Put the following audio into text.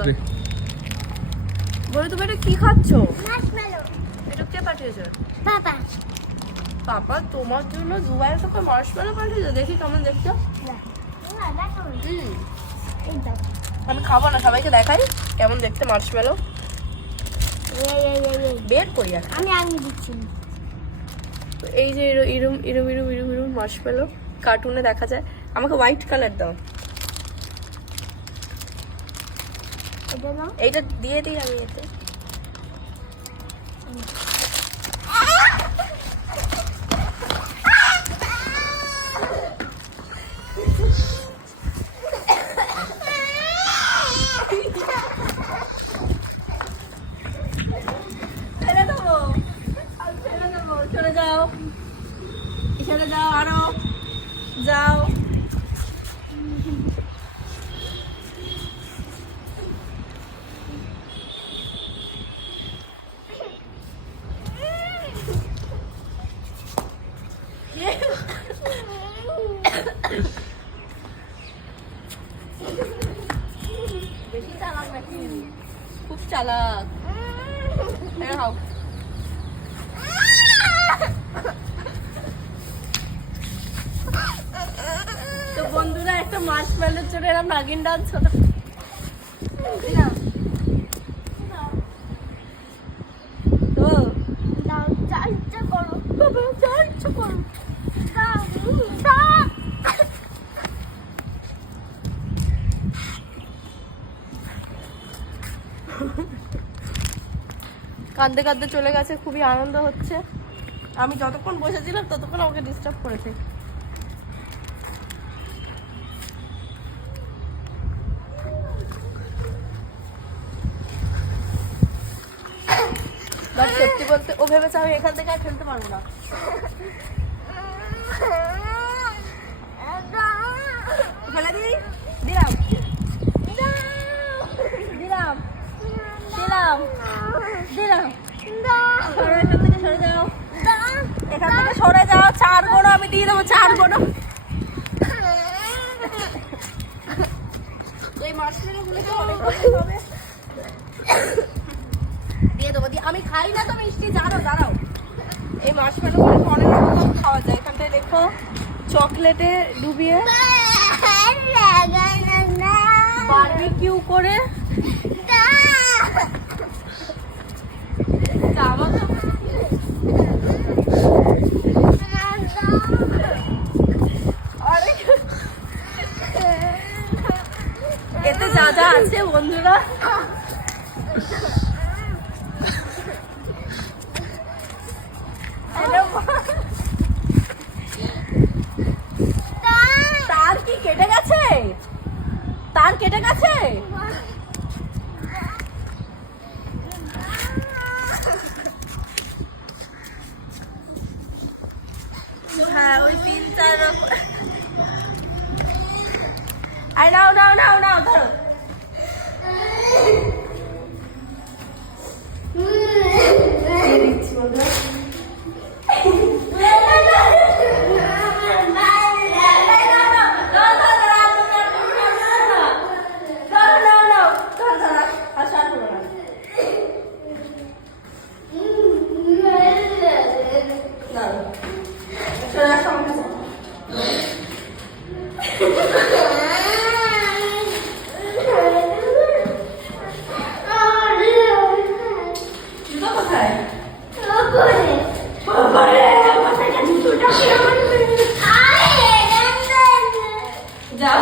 বাপরে বলে তুমি এটা কি খাচ্ছো? এটা কে পাঠিয়েছে? বাবা পাপা তোমার জন্য দুবাই থেকে মার্শমেলো পাঠিয়েছে, দেখি কেমন দেখছো। আমি খাবো না, সবাইকে দেখাই কেমন দেখতে মার্শমেলো। বের করি আমি দিচ্ছি। এই যে এরম এরম এরম এরম এরম মার্শমেলো কার্টুনে দেখা যায়। আমাকে হোয়াইট কালার দাও, এইটা দিয়ে দিই আমি এতে। চলে যাও আরো যাও। বেশি চালাক নাকি? খুব চালাক। তো বন্ধুরা একটা মার্শমেলোর জন্য এরকম নাগিন ডান্স হতো। তো দাও যা ইচ্ছা করো, বাবা যা ইচ্ছা করো। কাঁদতে কাঁদতে চলে গেছে, খুবই আনন্দ হচ্ছে। আমি যতক্ষণ বসেছিলাম ততক্ষণ আমাকে ডিস্টার্ব করেছে। সত্যি বলতে ও ভেবেছে আমি এখান থেকে আর খেলতে পারবো না। ফেলে দিই, দিলাম দিলাম দিলাম দিলাম। এখান থেকে সরে যাও, এখান থেকে সরে যাও। 4 গোনো আমি দিয়ে দেবো, 4 গোনো। এই মাছগুলো গুলোকে অনেক হবে দিয়ে দেবো। আমি খাই না তো মিষ্টি, জানো। দাঁড়াও, এই মার্শমেলোগুলো অনেক রকম খাওয়া যায়। এখানটায় দেখো চকলেটে ডুবিয়ে বারবিকিউ করে এতে যা যা আছে বন্ধুরা। তার কি কেটে গেছে? তার কেটে গেছে? হ্যাঁ ওই 3-4 রকম। নাও নাও নাও নাও ধরো। যাও।